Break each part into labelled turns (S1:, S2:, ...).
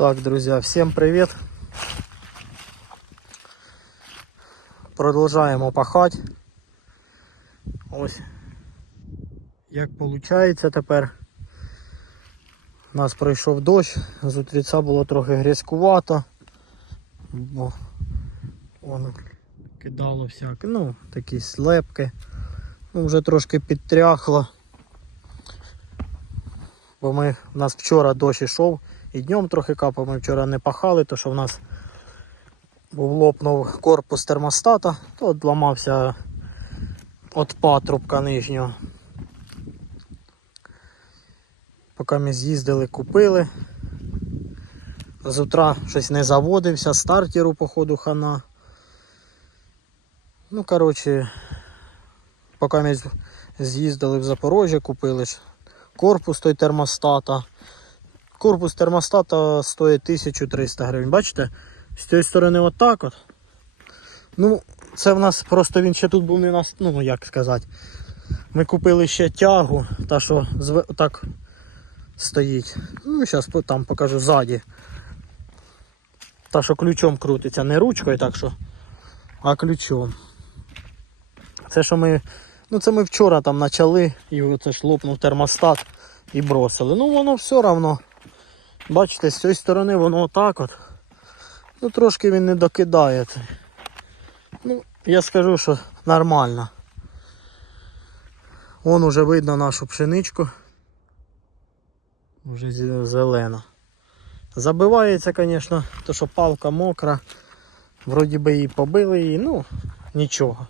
S1: Так, друзья, всем привет. Продовжаємо пахати. Ось. Як виходить тепер. У нас пройшов дощ, з утреца було трохи грязкувато. Бо воно кидало всяке, ну, такі слепки. Ну, вже трошки підтряхло. Бо ми, у нас вчора дощ ішов і днем трохи капав, ми вчора не пахали, то що в нас був лопнув корпус термостата, то одламався от патрубка нижнього. Поки ми з'їздили, купили. З утра щось не заводився, стартеру, походу, хана. Ну, коротше, поки ми з'їздили в Запорожжя, купили корпус той термостата. Корпус термостата стоїть 1300 гривень. Бачите? З цієї сторони отак от. Ну, це в нас просто він ще тут був не нас, ну як сказати. Ми купили ще тягу, та що так стоїть. Ну, зараз там покажу ззаді. Та, що ключом крутиться, не ручкою, так що, а ключом. Це що ми. Ну це ми вчора там почали і оце ж лопнув термостат і бросили. Ну воно все одно. Бачите, з цієї сторони воно отак от. Ну трошки він не докидає. Ну, я скажу, що нормально. Вон уже видно нашу пшеничку. Уже зелена. Забивається, звісно, то що палка мокра. Вроді би її побили її, ну нічого.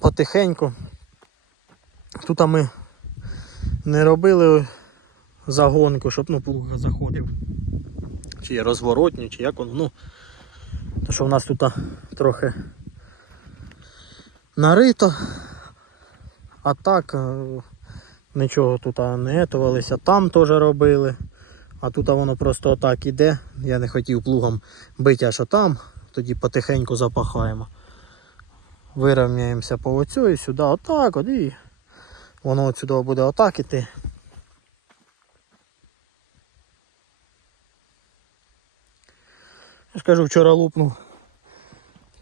S1: Потихеньку. Тут ми не робили загонку, щоб ну, плуг заходив. Чи розворотню, чи як воно. Ну, то що в нас тут трохи нарито. А так е, нічого тут не етувалися. Там теж робили. А тут воно просто отак іде. Я не хотів плугом бити аж там, тоді потихеньку запахаємо. Вирівняємося по оцю і сюди, отак от і воно от сюди буде отак іти. Я ж вчора лупнув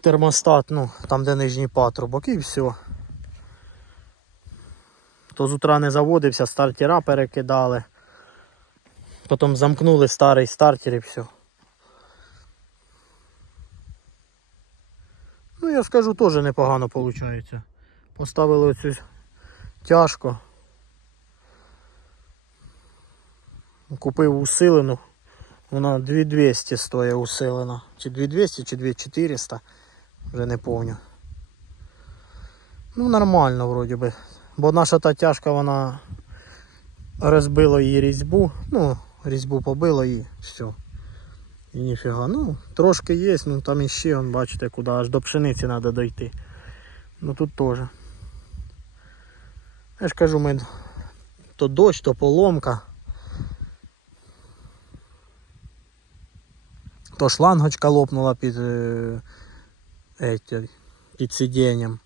S1: термостат, ну, там де нижній патрубок і все. То з утра не заводився, стартера перекидали. Потім замкнули старий стартер і все. Ну я скажу, теж непогано виходить. Поставили оцю тяжко. Купив усилену. Вона 2200 стоїть усилена. Чи 2200, чи 2400. Вже не пам'ятаю. Ну нормально вроді би. Бо наша та тяжка вона розбила її різьбу. Ну, різьбу побила і все. І ніфіга. Ну, трошки є, ну там іще, он, бачите, куди аж до пшениці треба дойти. Ну тут теж. Я ж кажу, ми то дощ, то поломка. То шлангочка лопнула під, е, еті, під сидінням.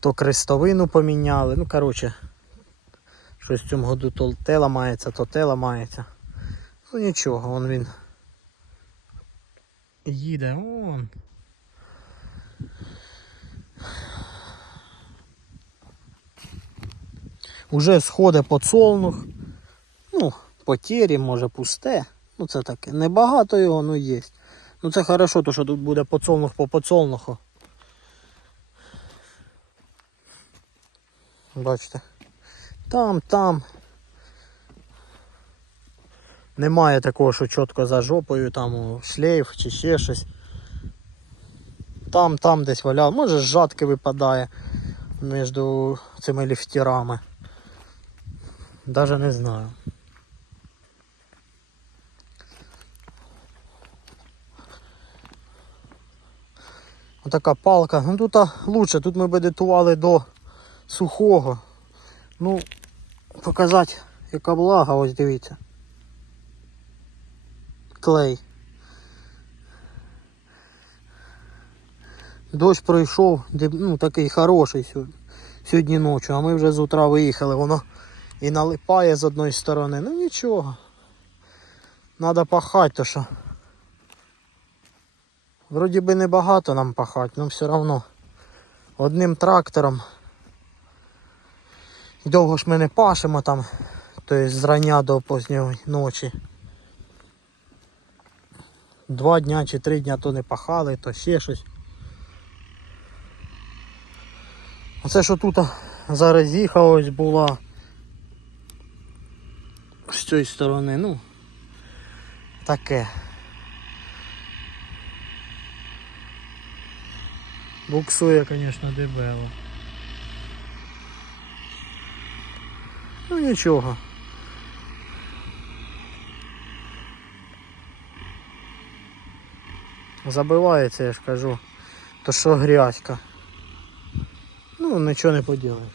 S1: То крестовину поміняли. Ну, коротше, щось в цьому году то те ламається, то те ламається. Ну нічого, вон він їде, он. Уже сходить подсолнух. Ну, потері, може пусте. Ну це таке. Небагато його, ну є. Ну це хорошо, то що тут буде подсолнух по подсолнуху. Бачите. Там, там. Немає такого, що чітко за жопою, там шлейф чи ще щось. Там, там десь валяв. Може жатки випадає між цими ліфтірами. Даже не знаю. Отака палка. Ну тут лучше, тут ми би дитували до сухого. Ну, показати, яка влага, ось дивіться. Клей. Дощ пройшов, ну такий хороший сьогодні, сьогодні ночі, а ми вже з утра виїхали, воно і налипає з одної сторони. Ну нічого. Надо пахати, то що. Вроді би небагато нам пахати, але все одно. Одним трактором. Довго ж ми не пашемо там, тобто з рання до поздньої ночі. Два дня чи три дня то не пахали, то ще щось. Оце що тут зараз їхала ось була з цієї сторони, ну таке. Буксує, звісно, дебело. Ну нічого. Забивається, я ж кажу. То що грязька. Ну, нічого не поділаєш.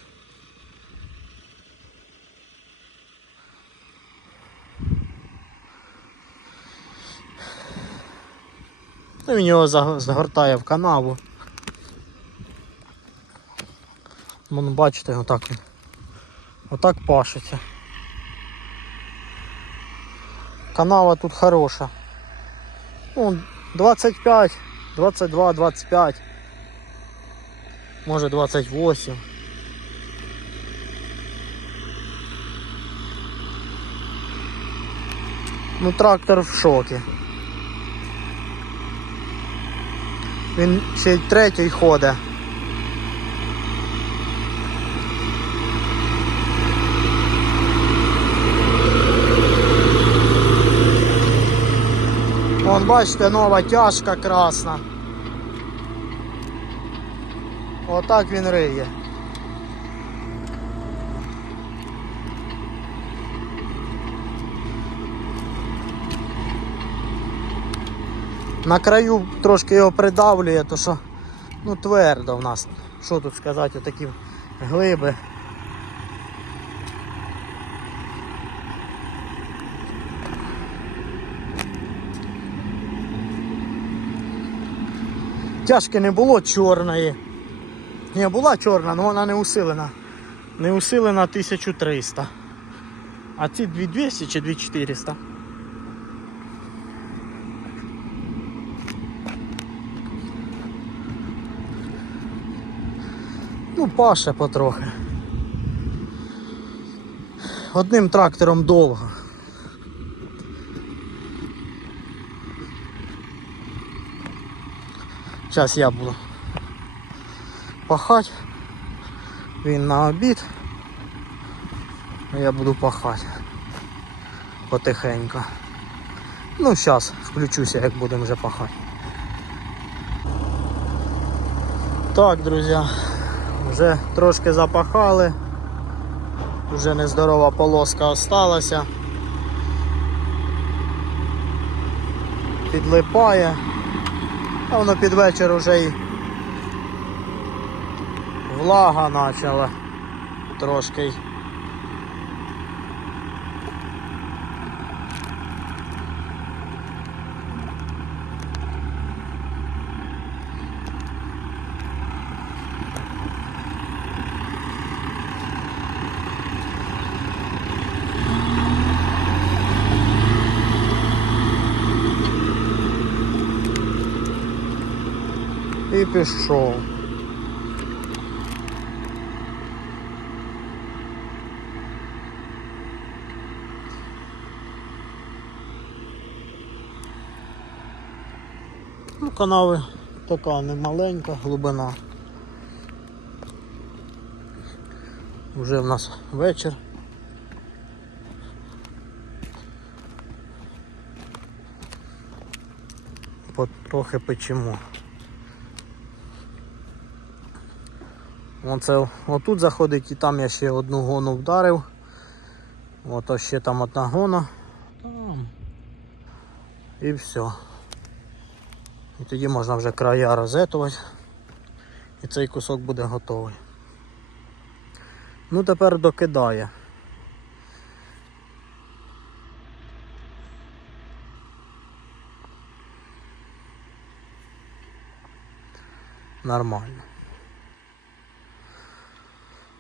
S1: Ну, він його заг- загортає в канаву. Вон, бачите, отак він. Отак пашеться. Канава тут хороша. Ну, 25, 22, 25. Може 28. Ну трактор в шокі. Він ще й третій ходить. Бачите, нова тяжка красна. Отак він риє. На краю трошки його придавлює, то що ну твердо в нас. Що тут сказати, отакі глиби. Тяжки не було чорної. Ні, була чорна, але вона не усилена. Не усилена 1300. А ці 2200 чи 2400. Ну, паше потрохи. Одним трактором довго. Зараз я буду пахати. Він на обід. Я буду пахати. Потихеньку. Ну, зараз включуся, як будемо вже пахати. Так, друзі, вже трошки запахали. Вже нездорова полоска осталася. Підлипає. А воно під вечір вже і влага почала трошки. Пішов. Ну, канави така немаленька глибина. Вже в нас вечір. Потрохи печемо. Оце отут заходить і там я ще одну гону вдарив. Ото ще там одна гона. Там. І все. І тоді можна вже края розетувати. І цей кусок буде готовий. Ну тепер докидає. Нормально.